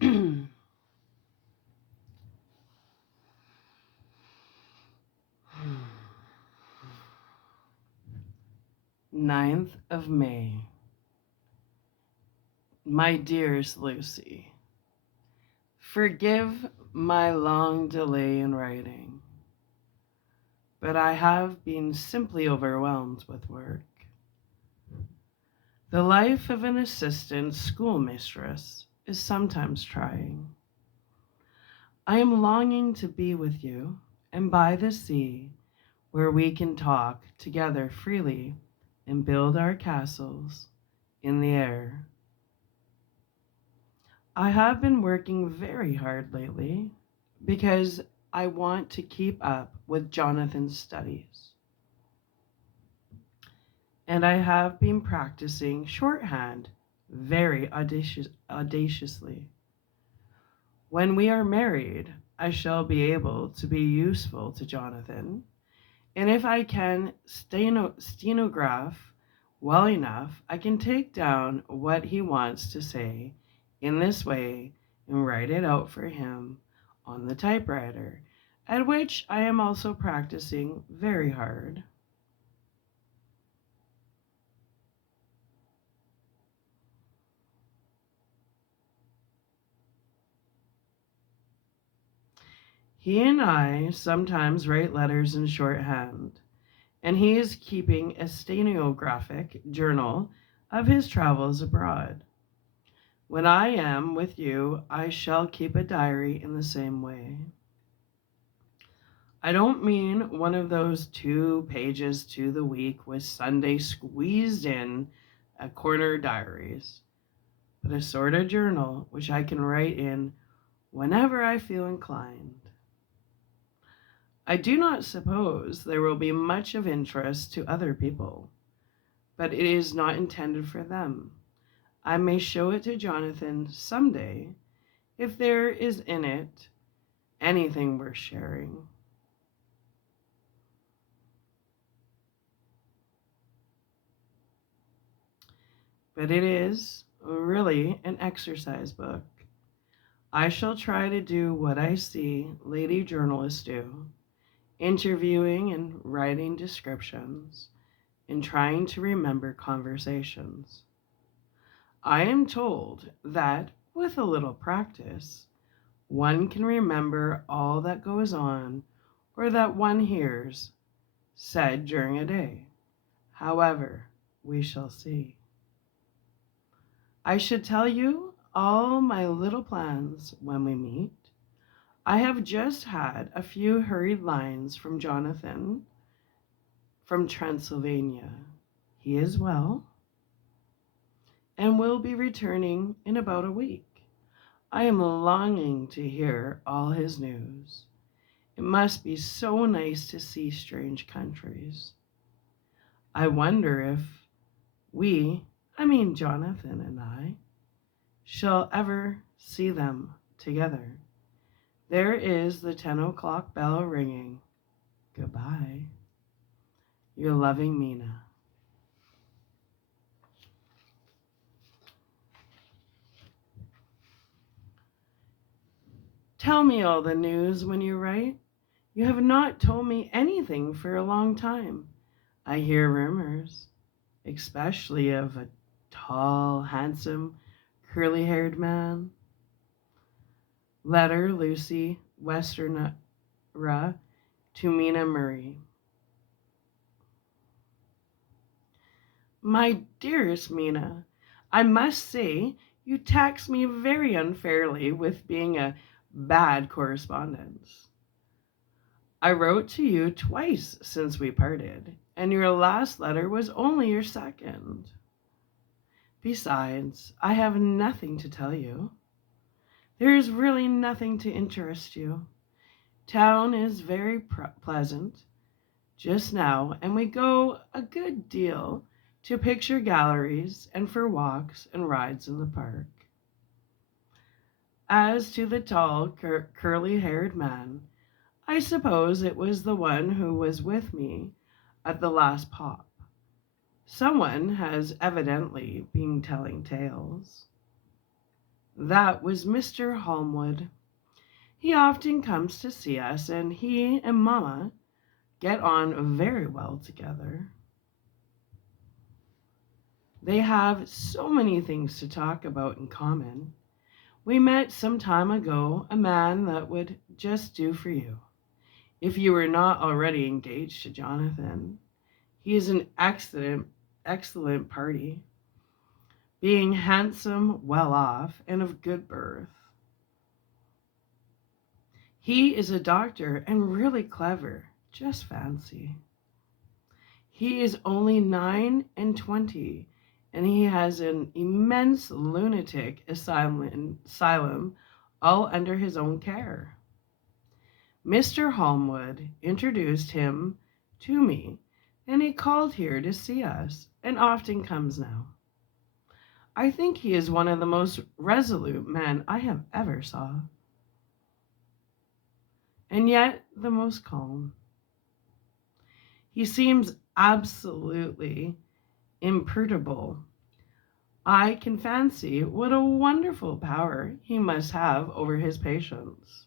9th of May. My dearest Lucy, forgive my long delay in writing, but I have been simply overwhelmed with work. The life of an assistant schoolmistress is sometimes trying. I am longing to be with you and by the sea, where we can talk together freely and build our castles in the air. I have been working very hard lately because I want to keep up with Jonathan's studies. And I have been practicing shorthand very audaciously. When we are married, I shall be able to be useful to Jonathan, and if I can stenograph well enough, I can take down what he wants to say in this way and write it out for him on the typewriter, at which I am also practicing very hard. He and I sometimes write letters in shorthand, and he is keeping a stenographic journal of his travels abroad. When I am with you, I shall keep a diary in the same way. I don't mean one of those 2 pages to the week with Sunday squeezed in at corner diaries, but a sort of journal which I can write in whenever I feel inclined. I do not suppose there will be much of interest to other people, but it is not intended for them. I may show it to Jonathan some day if there is in it anything worth sharing. But it is really an exercise book. I shall try to do what I see lady journalists do, interviewing and writing descriptions and trying to remember conversations. I am told that with a little practice, one can remember all that goes on or that one hears said during a day. However, we shall see. I should tell you all my little plans when we meet. I have just had a few hurried lines from Jonathan from Transylvania. He is well and will be returning in about a week. I am longing to hear all his news. It must be so nice to see strange countries. I wonder if Jonathan and I, shall ever see them together. There is the 10 o'clock bell ringing. Goodbye. Your loving Mina. Tell me all the news when you write. You have not told me anything for a long time. I hear rumors, especially of a tall, handsome, curly-haired man. Letter, Lucy, Westenra, to Mina Murray. My dearest Mina, I must say you tax me very unfairly with being a bad correspondent. I wrote to you twice since we parted, and your last letter was only your second. Besides, I have nothing to tell you. There is really nothing to interest you. Town is very pleasant just now, and we go a good deal to picture galleries and for walks and rides in the park. As to the tall, curly-haired man, I suppose it was the one who was with me at the last pop. Someone has evidently been telling tales. That was Mr. Holmwood. He often comes to see us, and he and Mamma get on very well together. They have so many things to talk about in common. We met some time ago a man that would just do for you, if you were not already engaged to Jonathan. He is an excellent party, being handsome, well off, and of good birth. He is a doctor and really clever, just fancy. He is only 29, and he has an immense lunatic asylum all under his own care. Mr. Holmwood introduced him to me, and he called here to see us, and often comes now. I think he is one of the most resolute men I have ever saw, and yet the most calm. He seems absolutely imperturbable. I can fancy what a wonderful power he must have over his patients.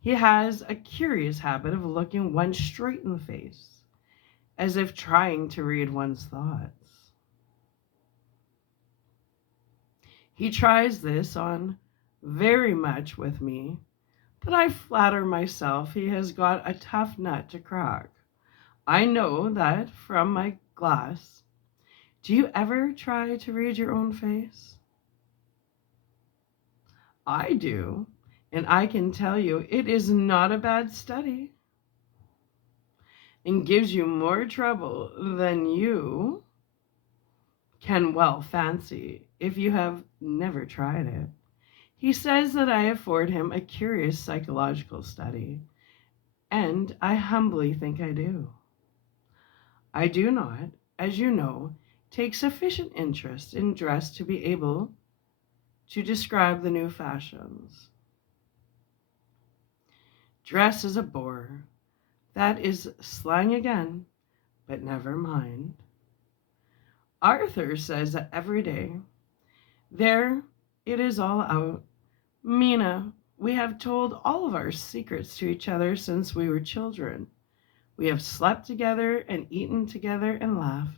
He has a curious habit of looking one straight in the face, as if trying to read one's thoughts. He tries this on very much with me, but I flatter myself he has got a tough nut to crack. I know that from my glass. Do you ever try to read your own face? I do, and I can tell you it is not a bad study, and gives you more trouble than you can well fancy if you have never tried it. He says that I afford him a curious psychological study, and I humbly think I do. I do not, as you know, take sufficient interest in dress to be able to describe the new fashions. Dress is a bore. That is slang again, but never mind. Arthur says that every day. There, it is all out. Mina, we have told all of our secrets to each other since we were children. We have slept together and eaten together and laughed.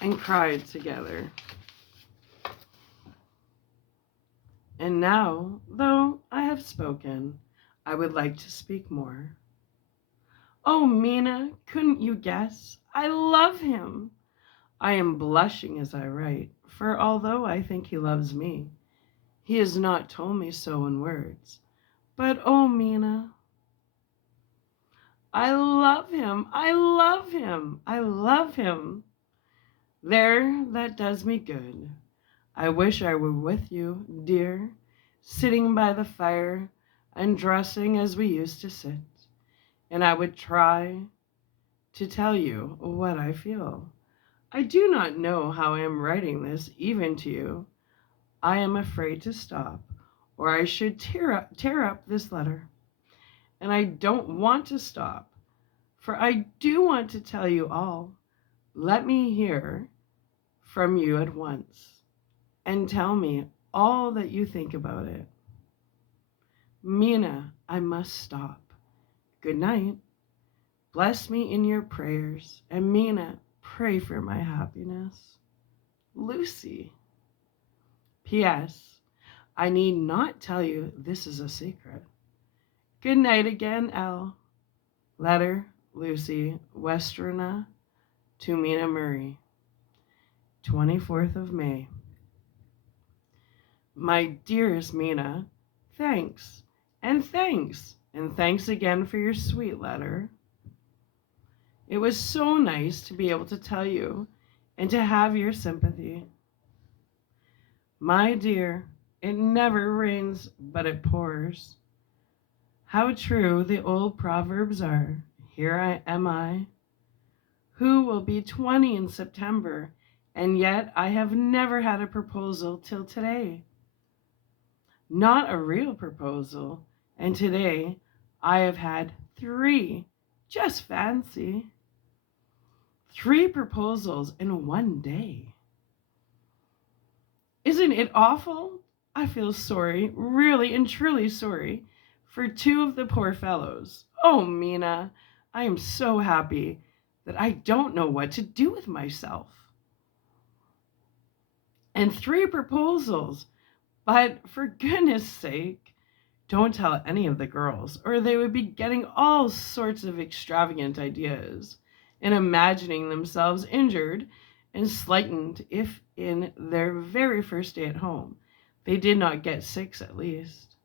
And cried together. And now, though I have spoken, I would like to speak more. Oh, Mina, couldn't you guess? I love him. I am blushing as I write, for although I think he loves me, he has not told me so in words. But oh, Mina, I love him, I love him, I love him. There, that does me good. I wish I were with you, dear, sitting by the fire and dressing as we used to sit, and I would try to tell you what I feel. I do not know how I am writing this even to you. I am afraid to stop, or I should tear up this letter. And I don't want to stop, for I do want to tell you all. Let me hear from you at once, and tell me all that you think about it. Mina, I must stop. Good night. Bless me in your prayers, and Mina, pray for my happiness. Lucy. P.S. I need not tell you this is a secret. Good night again, L. Letter, Lucy, Westenra, to Mina Murray, 24th of May. My dearest Mina, thanks, and thanks, and thanks again for your sweet letter. It was so nice to be able to tell you and to have your sympathy. My dear, it never rains but it pours. How true the old proverbs are. Here am I, who will be 20 in September, and yet I have never had a proposal till today. Not a real proposal, and today I have had 3. Just fancy. 3 proposals in one day. Isn't it awful? I feel sorry, really and truly sorry, for 2 of the poor fellows. Oh, Mina, I am so happy that I don't know what to do with myself. And 3 proposals, but for goodness sake, don't tell any of the girls, or they would be getting all sorts of extravagant ideas and imagining themselves injured and slighted if in their very first day at home they did not get 6 at least.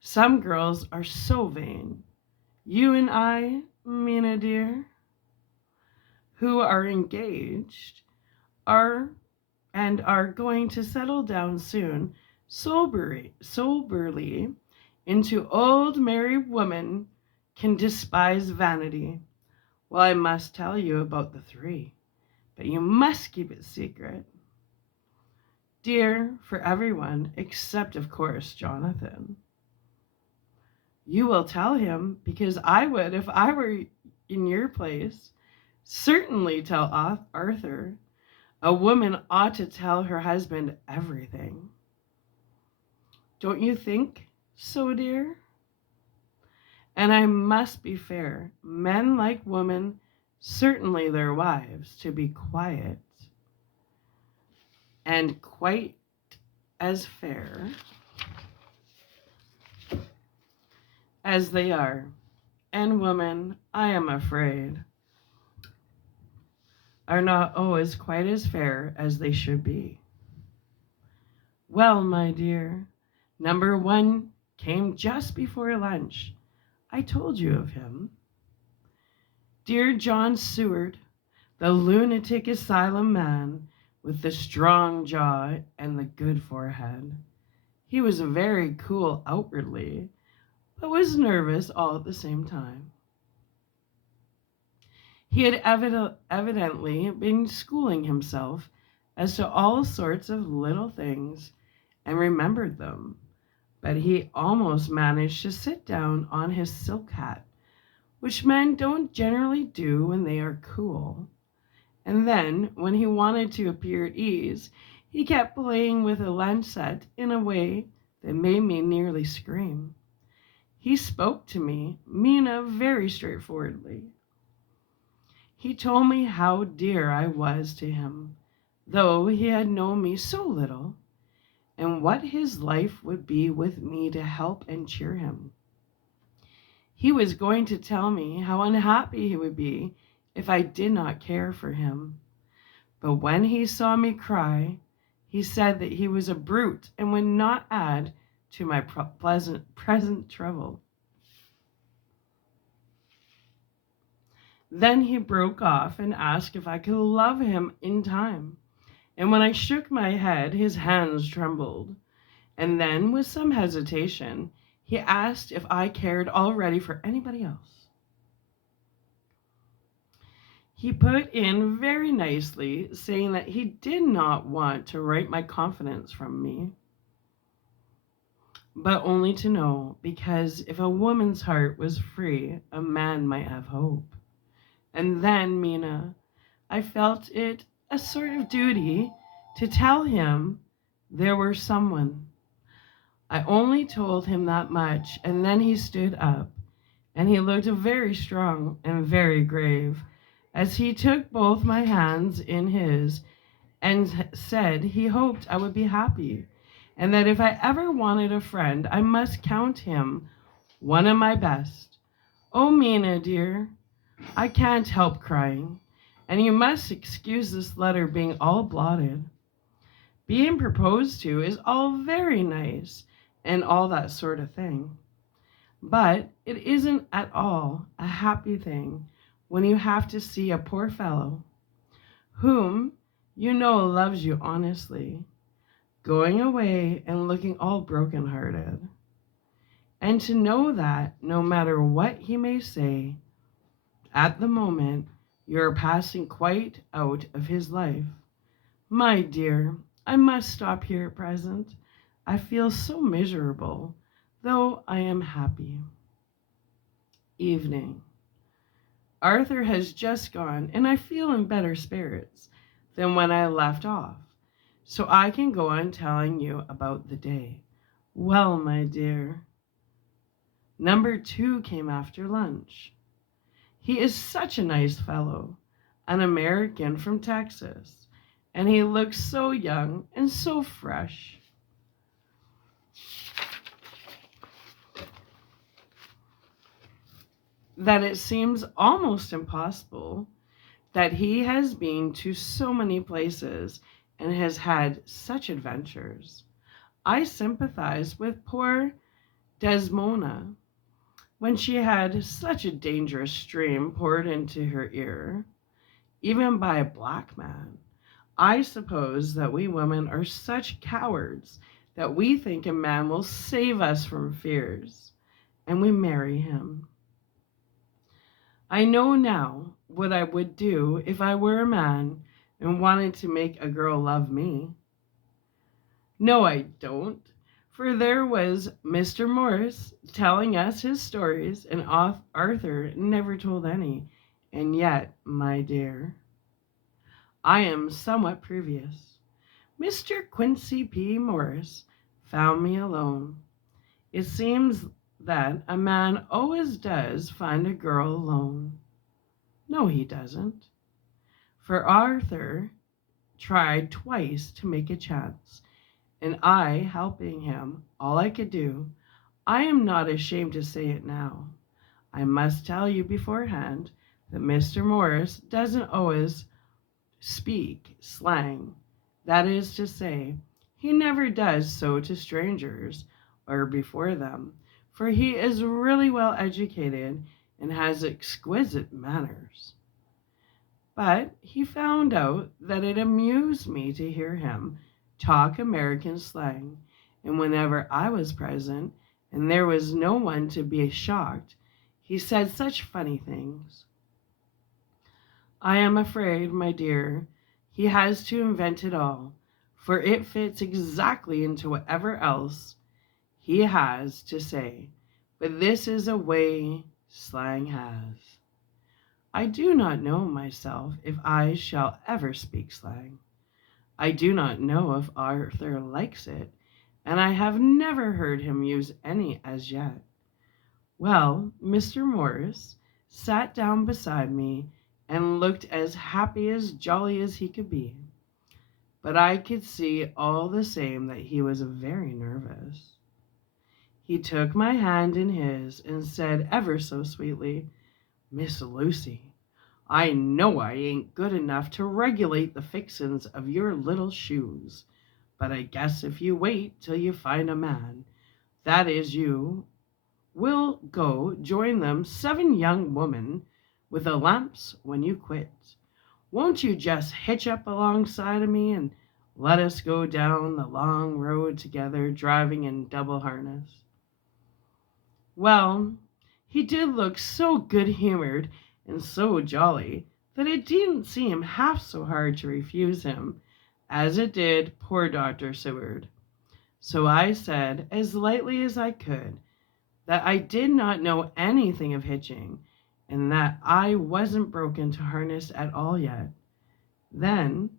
Some girls are so vain. You and I, Mina dear, who are engaged, are are going to settle down soon, soberly into old married woman, can despise vanity. Well, I must tell you about the 3, but you must keep it secret. Dear, for everyone, except, of course, Jonathan. You will tell him, because I would if I were in your place. Certainly tell Arthur. A woman ought to tell her husband everything. Don't you think so, dear? And I must be fair. Men like women, certainly their wives, to be quiet and quite as fair as they are. And women, I am afraid, are not always quite as fair as they should be. Well, my dear, number 1 came just before lunch. I told you of him. Dear John Seward, the lunatic asylum man with the strong jaw and the good forehead. He was very cool outwardly, but was nervous all at the same time. He had evidently been schooling himself as to all sorts of little things and remembered them, but he almost managed to sit down on his silk hat, which men don't generally do when they are cool. And then, when he wanted to appear at ease, he kept playing with a lancet in a way that made me nearly scream. He spoke to me, Mina, very straightforwardly. He told me how dear I was to him, though he had known me so little, and what his life would be with me to help and cheer him. He was going to tell me how unhappy he would be if I did not care for him. But when he saw me cry, he said that he was a brute and would not add to my present trouble. Then he broke off and asked if I could love him in time. And when I shook my head, his hands trembled. And then, with some hesitation, he asked if I cared already for anybody else. He put in very nicely, saying that he did not want to write my confidence from me, but only to know, because if a woman's heart was free, a man might have hope. And then, Mina, I felt it a sort of duty to tell him there were someone. I only told him that much, and then he stood up, and he looked very strong and very grave as he took both my hands in his and said he hoped I would be happy, and that if I ever wanted a friend, I must count him one of my best. Oh, Mina, dear, I can't help crying, and you must excuse this letter being all blotted. Being proposed to is all very nice and all that sort of thing, but it isn't at all a happy thing when you have to see a poor fellow, whom you know loves you honestly, going away and looking all broken-hearted. And to know that, no matter what he may say, at the moment you are passing quite out of his life. My dear, I must stop here at present. I feel so miserable, though I am happy. Evening. Arthur has just gone, and I feel in better spirits than when I left off, so I can go on telling you about the day. Well, my dear, number 2 came after lunch. He is such a nice fellow, an American from Texas, and he looks so young and so fresh. That it seems almost impossible that he has been to so many places and has had such adventures. I sympathize with poor Desmona when she had such a dangerous stream poured into her ear, even by a black man. I suppose that we women are such cowards that we think a man will save us from fears, and we marry him. I know now what I would do if I were a man and wanted to make a girl love me. No, I don't. For there was Mr. Morris telling us his stories, and Arthur never told any. And yet, my dear, I am somewhat previous. Mr. Quincy P. Morris found me alone. It seems that a man always does find a girl alone. No, he doesn't. For Arthur tried twice to make a chance, and I, helping him all I could do, I am not ashamed to say it now. I must tell you beforehand that Mr. Morris doesn't always speak slang. That is to say, he never does so to strangers or before them, for he is really well educated and has exquisite manners. But he found out that it amused me to hear him talk American slang, and whenever I was present and there was no one to be shocked, he said such funny things. I am afraid, my dear, he has to invent it all, for it fits exactly into whatever else he has to say. But this is a way slang has. I do not know myself if I shall ever speak slang. I do not know if Arthur likes it, and I have never heard him use any as yet. Well, Mr. Morris sat down beside me and looked as happy as jolly as he could be. But I could see all the same that he was very nervous. He took my hand in his and said ever so sweetly, "Miss Lucy, I know I ain't good enough to regulate the fixin's of your little shoes, but I guess if you wait till you find a man, that is you, will go join them 7 young women with the lamps when you quit. Won't you just hitch up alongside of me and let us go down the long road together, driving in double harness?" Well, he did look so good-humored and so jolly that it didn't seem half so hard to refuse him as it did poor Dr. Seward. So I said, as lightly as I could, that I did not know anything of hitching, and that I wasn't broken to harness at all yet. Then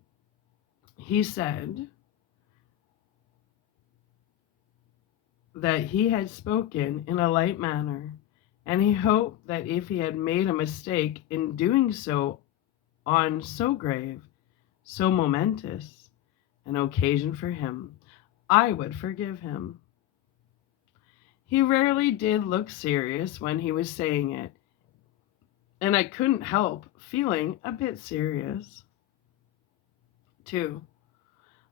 he said that he had spoken in a light manner, and he hoped that if he had made a mistake in doing so on so grave, so momentous an occasion for him, I would forgive him. He rarely did look serious when he was saying it, and I couldn't help feeling a bit serious, too.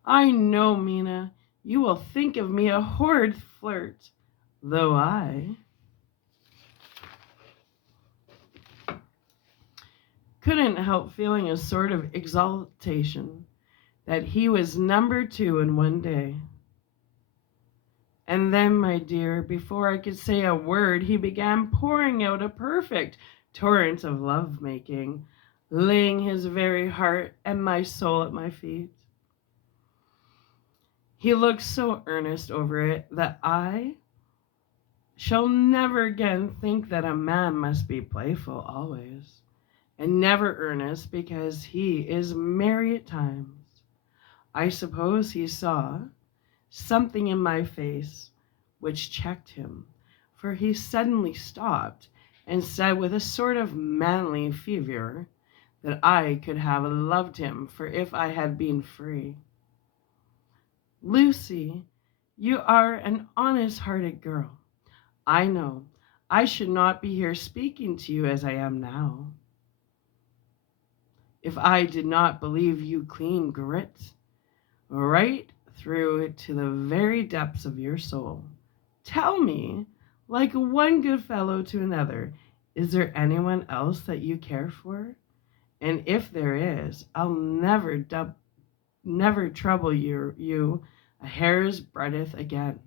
I know, Mina, you will think of me a horrid flirt, though I couldn't help feeling a sort of exaltation that he was number 2 in one day. And then, my dear, before I could say a word, he began pouring out a perfect torrent of love-making, laying his very heart and my soul at my feet. He looked so earnest over it that I shall never again think that a man must be playful always. and never earnest because he is merry at times. I suppose he saw something in my face which checked him, for he suddenly stopped and said with a sort of manly fervor that I could have loved him for if I had been free. Lucy, you are an honest-hearted girl. I know I should not be here speaking to you as I am now, if I did not believe you clean grit right through to the very depths of your soul. Tell me, like one good fellow to another, is there anyone else that you care for? And if there is, I'll never trouble you a hair's breadth again,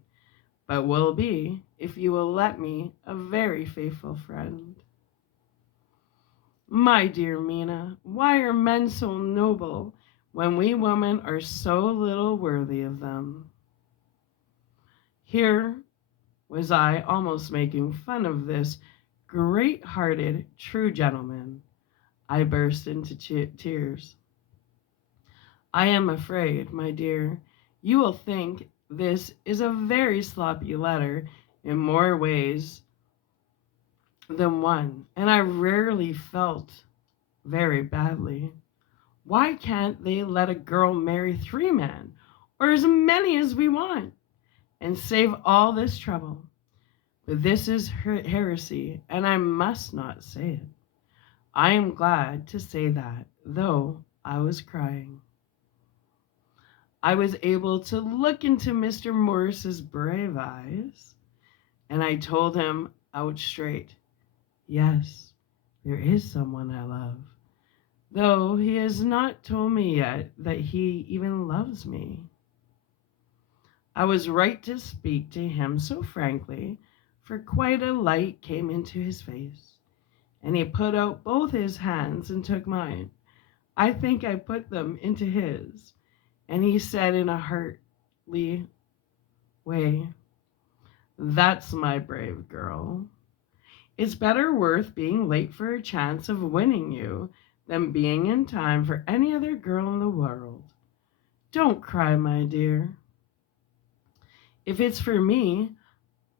but will be, if you will let me, a very faithful friend. My dear Mina, why are men so noble when we women are so little worthy of them? Here was I almost making fun of this great-hearted, true gentleman. I burst into tears. I am afraid, my dear, you will think this is a very sloppy letter in more ways than one, and I rarely felt very badly. Why can't they let a girl marry 3 men, or as many as we want, and save all this trouble? But this is heresy, and I must not say it. I am glad to say that, though I was crying, I was able to look into Mr. Morris's brave eyes, and I told him out straight, yes, there is someone I love, though he has not told me yet that he even loves me. I was right to speak to him so frankly, for quite a light came into his face, and he put out both his hands and took mine. I think I put them into his, and he said in a hearty way, that's my brave girl. It's better worth being late for a chance of winning you than being in time for any other girl in the world. Don't cry, my dear. If it's for me,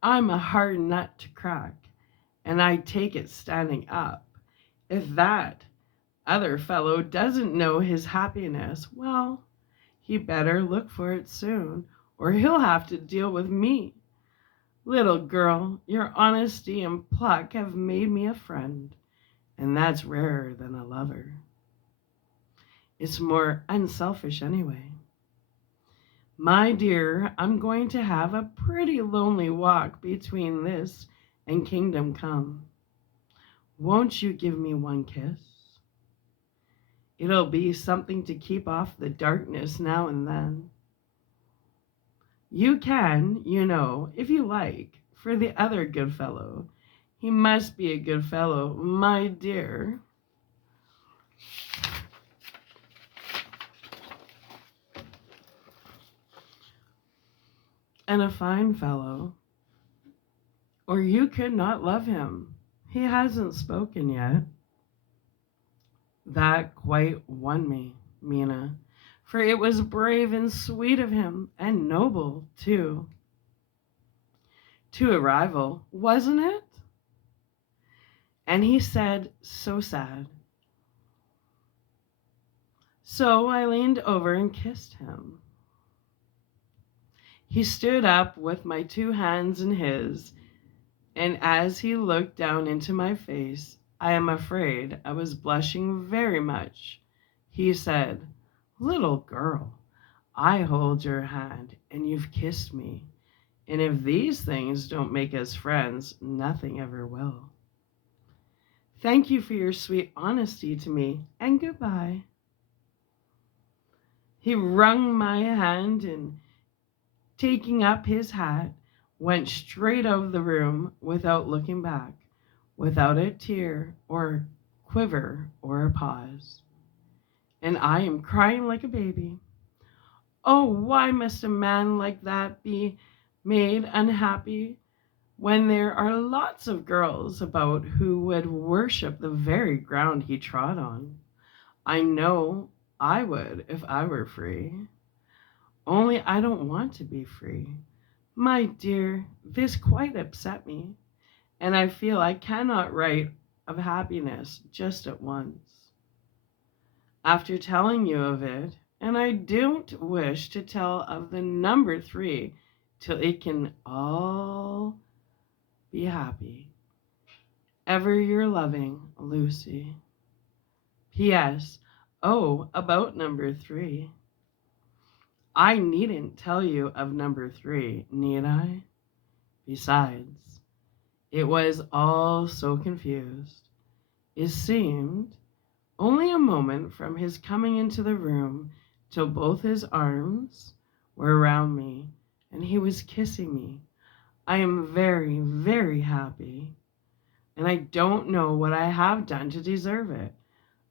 I'm a hard nut to crack, and I take it standing up. If that other fellow doesn't know his happiness, well, he better look for it soon, or he'll have to deal with me. Little girl, your honesty and pluck have made me a friend, and that's rarer than a lover. It's more unselfish anyway. My dear, I'm going to have a pretty lonely walk between this and kingdom come. Won't you give me one kiss? It'll be something to keep off the darkness now and then. You can, you know, if you like, for the other good fellow. He must be a good fellow, my dear. And a fine fellow, or you could not love him. He hasn't spoken yet. That quite won me, Mina, for it was brave and sweet of him, and noble, too. To a rival, wasn't it? And he said, so sad. So I leaned over and kissed him. He stood up with my 2 hands in his, and as he looked down into my face, I am afraid I was blushing very much. He said, little girl, I hold your hand, and you've kissed me, and if these things don't make us friends, nothing ever will. Thank you for your sweet honesty to me, and goodbye. He wrung my hand and, taking up his hat, went straight out of the room without looking back, without a tear or quiver or a pause. And I am crying like a baby. Oh, why must a man like that be made unhappy when there are lots of girls about who would worship the very ground he trod on. I know I would if I were free. Only I don't want to be free. My dear, this quite upset me, and I feel I cannot write of happiness just at once. After telling you of it, and I don't wish to tell of the number three till it can all be happy. Ever your loving Lucy. P.S. Oh, about number three. I needn't tell you of number three, need I? Besides, it was all so confused. It seemed only a moment from his coming into the room till both his arms were around me and he was kissing me. I am very, very happy, and I don't know what I have done to deserve it.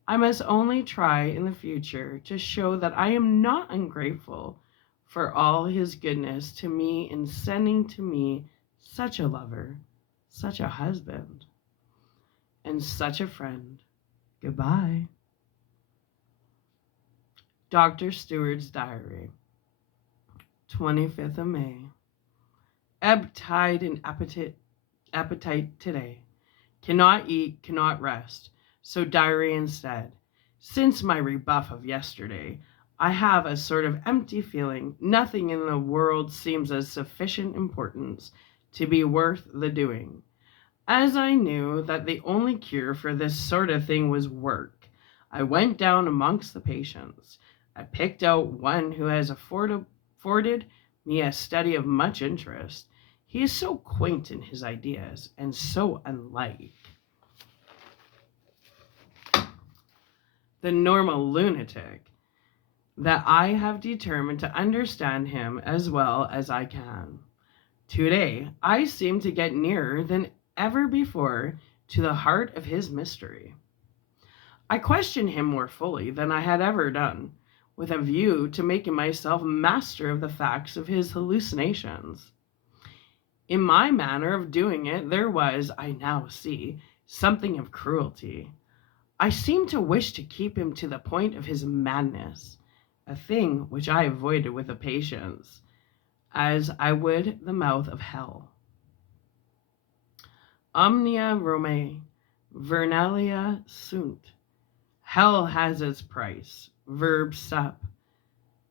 I must only try in the future to show that I am not ungrateful for all his goodness to me in sending to me such a lover, such a husband, and such a friend. Goodbye. Dr. Stewart's Diary, 25th of May. Ebb tide and appetite today. Cannot eat, cannot rest. So diary instead. Since my rebuff of yesterday, I have a sort of empty feeling. Nothing in the world seems of sufficient importance to be worth the doing. As I knew that the only cure for this sort of thing was work, I went down amongst the patients. I picked out one who has afforded me a study of much interest. He is so quaint in his ideas and so unlike the normal lunatic that I have determined to understand him as well as I can. Today, I seem to get nearer than ever before to the heart of his mystery. I question him more fully than I had ever done, with a view to making myself master of the facts of his hallucinations. In my manner of doing it, there was, I now see, something of cruelty. I seemed to wish to keep him to the point of his madness, a thing which I avoided with a patience, as I would the mouth of hell. Omnia Romae, vernalia sunt. Hell has its price. Verb sup.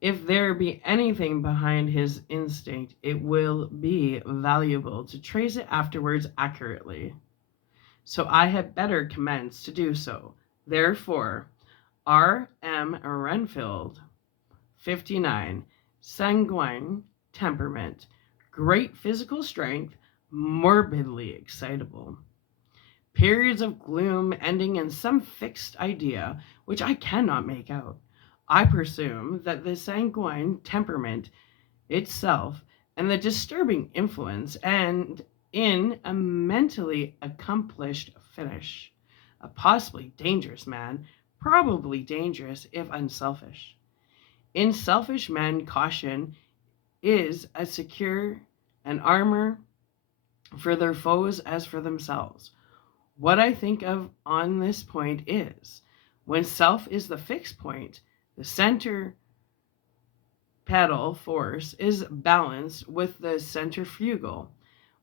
If there be anything behind his instinct, it will be valuable to trace it afterwards accurately. So I had better commence to do so. Therefore, R. M. Renfield, 59, sanguine temperament, great physical strength, morbidly excitable. Periods of gloom ending in some fixed idea which I cannot make out. I presume that the sanguine temperament itself and the disturbing influence and in a mentally accomplished finish. A possibly dangerous man, probably dangerous if unselfish. In selfish men, caution is as secure an armor for their foes as for themselves. What I think of on this point is, when self is the fixed point, the center pedal force is balanced with the centrifugal.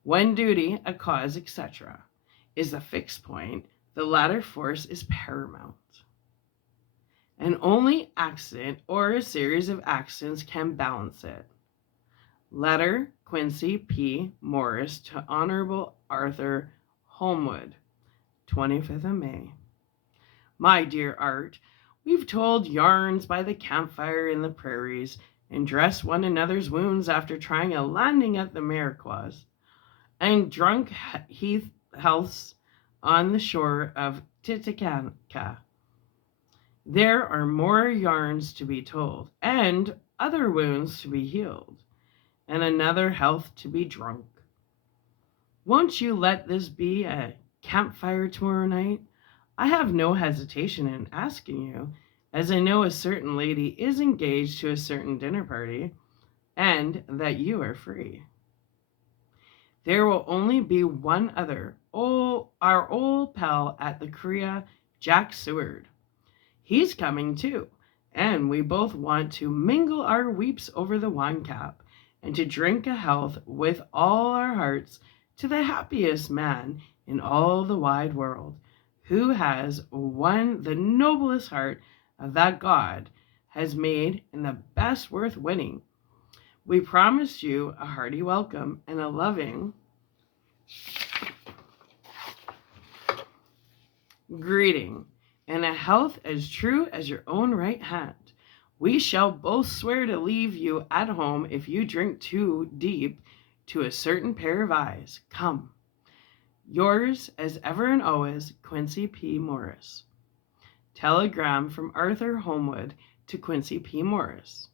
When duty, a cause, etc., is the fixed point, the latter force is paramount. And only accident or a series of accidents can balance it. Letter Quincy P. Morris to Honorable Arthur Holmwood, 25th of May. My dear Art, we've told yarns by the campfire in the prairies and dressed one another's wounds after trying a landing at the Mariquas, and drunk healths on the shore of Titicaca. There are more yarns to be told, and other wounds to be healed, and another health to be drunk. Won't you let this be a campfire tomorrow night? I have no hesitation in asking you, as I know a certain lady is engaged to a certain dinner party, and that you are free. There will only be one other, our old pal at the Korea, Jack Seward. He's coming too, and we both want to mingle our weeps over the wine cap and to drink a health with all our hearts to the happiest man in all the wide world, who has won the noblest heart that God has made and the best worth winning. We promise you a hearty welcome and a loving greeting, and a health as true as your own right hand. We shall both swear to leave you at home if you drink too deep to a certain pair of eyes. Come. Yours as ever and always, Quincy P. Morris. Telegram from Arthur Homewood to Quincy P. Morris.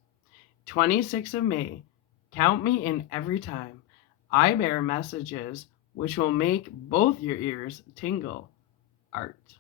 26th of May. Count me in every time. I bear messages which will make both your ears tingle. Art.